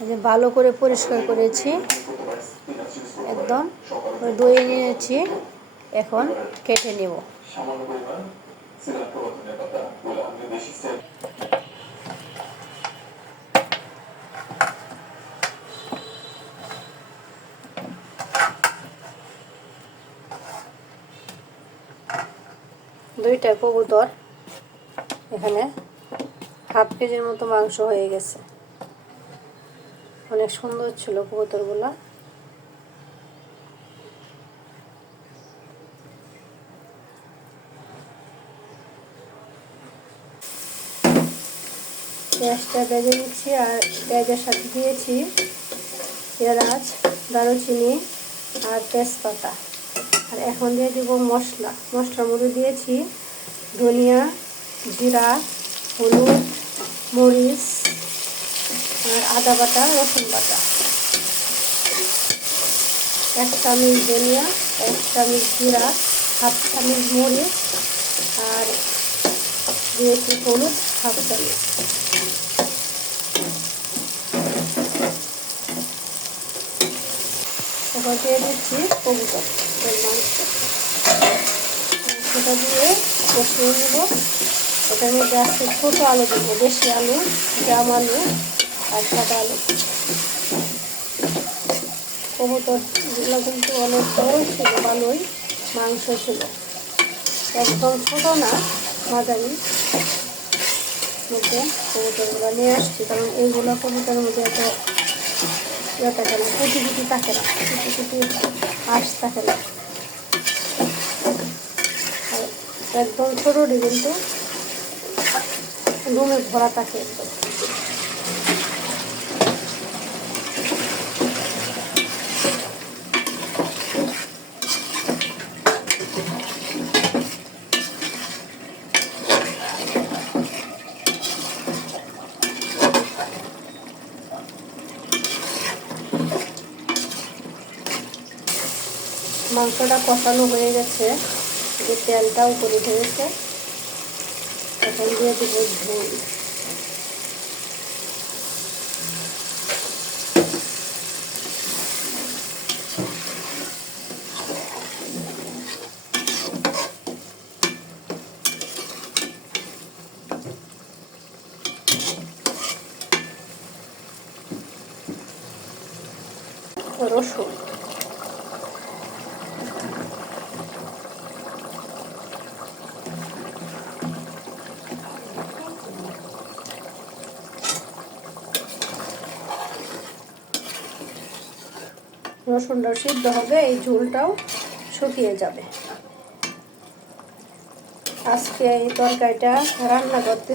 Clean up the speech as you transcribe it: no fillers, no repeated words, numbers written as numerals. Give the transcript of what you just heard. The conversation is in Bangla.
এই যে ভালো করে পরিষ্কার করেছি, একদম ধুয়ে নিয়েছি। এখন কেটে নেব। দুইটা কবুতর, এখানে হাফ কেজির মতো মাংস হয়ে গেছে। অনেক সুন্দর ছিল কবুতরগুলা। পেঁয়াজটা ভেজে নিচ্ছি, আর পেঁয়াজের সাথে দিয়েছি এলাচ, দারুচিনি আর তেজপাতা। আর এখন দিয়ে দেবো মশলার মধ্যে দিয়েছি ধনিয়া, জিরা, হলুদ, মরিচ আর আদা বাটা, রসুন বাটা। 1 চামচ ধনিয়া, 1 চামচ জিরা, হাফ চামচ মরিচ আর দিয়েছি হলুদ হাফ চামচ। এখন দিয়ে দিচ্ছি কবুতর মাংসটা দিয়ে কষিয়ে নেব। এটার মধ্যে আজকে ছোটো আলু দেবো, বেশি আলু, জাম আলু আর সাদা আলু। কবুতরগুলো কিন্তু অনেক বড় ছিল, ভালোই মাংস ছিল, একদম ছোটো না, মাঝারি মধ্যে কবুতরগুলো নিয়ে আসছি। কারণ এইগুলো কবুতরের মধ্যে এত ইয়ে থাকে না, কুটি থাকে না, কুটি আঁশ থাকে না। আর একদম ছোটোটি কিন্তু রুমে ভরা থাকে একদম। মাংসটা কষানো হয়ে গেছে, যে তেলটা উপরে ধরেছে। এখন দিয়ে দেব ঝোল। রসুন, রসুনটাও সিদ্ধ হবে, এই ঝোলটাও শুকিয়ে যাবে। আজকে এই তরকারিটা রান্না করতে